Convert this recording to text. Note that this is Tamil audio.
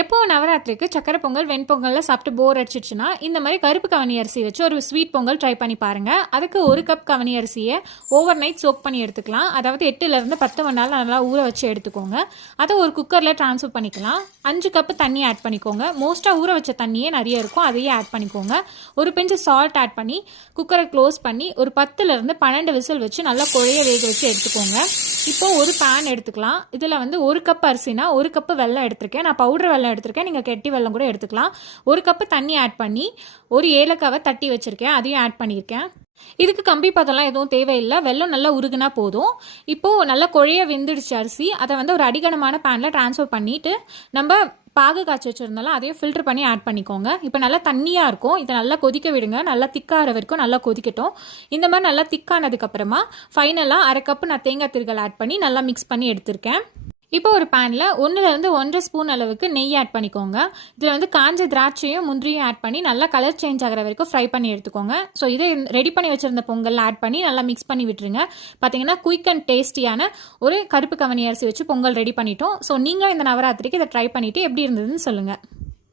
எப்போ நவராத்திரிக்கு சக்கரை பொங்கல் வெண்பொங்கலில் சாப்பிட்டு போர் அடிச்சிடுச்சுன்னா இந்த மாதிரி கருப்பு கவனி அரிசி வச்சு ஒரு ஸ்வீட் பொங்கல் ட்ரை பண்ணி பாருங்கள். அதுக்கு 1 கப் கவனி அரிசியை ஓவர் நைட் சோக் பண்ணி எடுத்துக்கலாம். அதாவது 8லேருந்து 10 மணி நேரம் நல்லா ஊற வச்சு எடுத்துக்கோங்க. அதை ஒரு குக்கரில் ட்ரான்ஸ்ஃபர் பண்ணிக்கலாம். 5 கப்பு தண்ணி ஆட் பண்ணிக்கோங்க. மோஸ்ட்டாக ஊற வச்ச தண்ணியே நிறைய இருக்கும், அதையே ஆட் பண்ணிக்கோங்க. ஒரு பிஞ்சு சால்ட் ஆட் பண்ணி குக்கரை க்ளோஸ் பண்ணி ஒரு 10லேருந்து 12 விசில் வச்சு நல்லா குழைய வேக வச்சு எடுத்துக்கோங்க. இப்போ ஒரு பேன் எடுத்துக்கலாம். இதில் வந்து 1 கப் அரிசினா 1 கப்பு வெல்லம் எடுத்திருக்கேன். நான் பவுடர் வெல்லம் எடுத்திருக்கேன், நீங்கள் கெட்டி வெல்லம் கூட எடுத்துக்கலாம். 1 கப்பு தண்ணி ஆட் பண்ணி ஒரு ஏலக்காவை தட்டி வச்சுருக்கேன், அதையும் ஆட் பண்ணியிருக்கேன். இதுக்கு கம்பி பதம்லாம் எதுவும் தேவையில்லை, வெல்லம் நல்லா உருகுனா போதும். இப்போது நல்லா குழைய வெந்துடுச்சு அரிசி. அதை வந்து ஒரு அடிகனமான பேனில் ட்ரான்ஸ்ஃபர் பண்ணிவிட்டு நம்ம பாகு காய்ச்சி வச்சுருந்தாலும் அதையும் ஃபில்டர் பண்ணி ஆட் பண்ணிக்கோங்க. இப்போ நல்லா தண்ணியாக இருக்கும், இதை நல்லா கொதிக்க விடுங்க. நல்லா திக்காகிற வரைக்கும் நல்லா கொதிக்கட்டும். இந்த மாதிரி நல்லா திக்கானதுக்கப்புறமா ஃபைனலாக 1/2 கப்பு நான் தேங்காய் திருகல் ஆட் பண்ணி நல்லா மிக்ஸ் பண்ணி எடுத்திருக்கேன். இப்போ ஒரு பேனில் 1லேருந்து 1.5 ஸ்பூன் அளவுக்கு நெய் ஆட் பண்ணிக்கோங்க. இதில் வந்து காஞ்ச திராட்சையும் முந்திரியும் ஆட் பண்ணி நல்லா கலர் சேஞ்ச் ஆகிற வரைக்கும் ஃப்ரை பண்ணி எடுத்துக்கோங்க. ஸோ இதை ரெடி பண்ணி வச்சுருந்த பொங்கல் ஆட் பண்ணி நல்லா மிக்ஸ் பண்ணி விட்டுருங்க. பார்த்தீங்கன்னா குயிக் அண்ட் டேஸ்டியான ஒரு கருப்பு கவனி அரிசி வச்சு பொங்கல் ரெடி பண்ணிட்டோம். ஸோ நீங்களும் இந்த நவராத்திரிக்கு இதை ட்ரை பண்ணிவிட்டு எப்படி இருந்ததுன்னு சொல்லுங்கள்.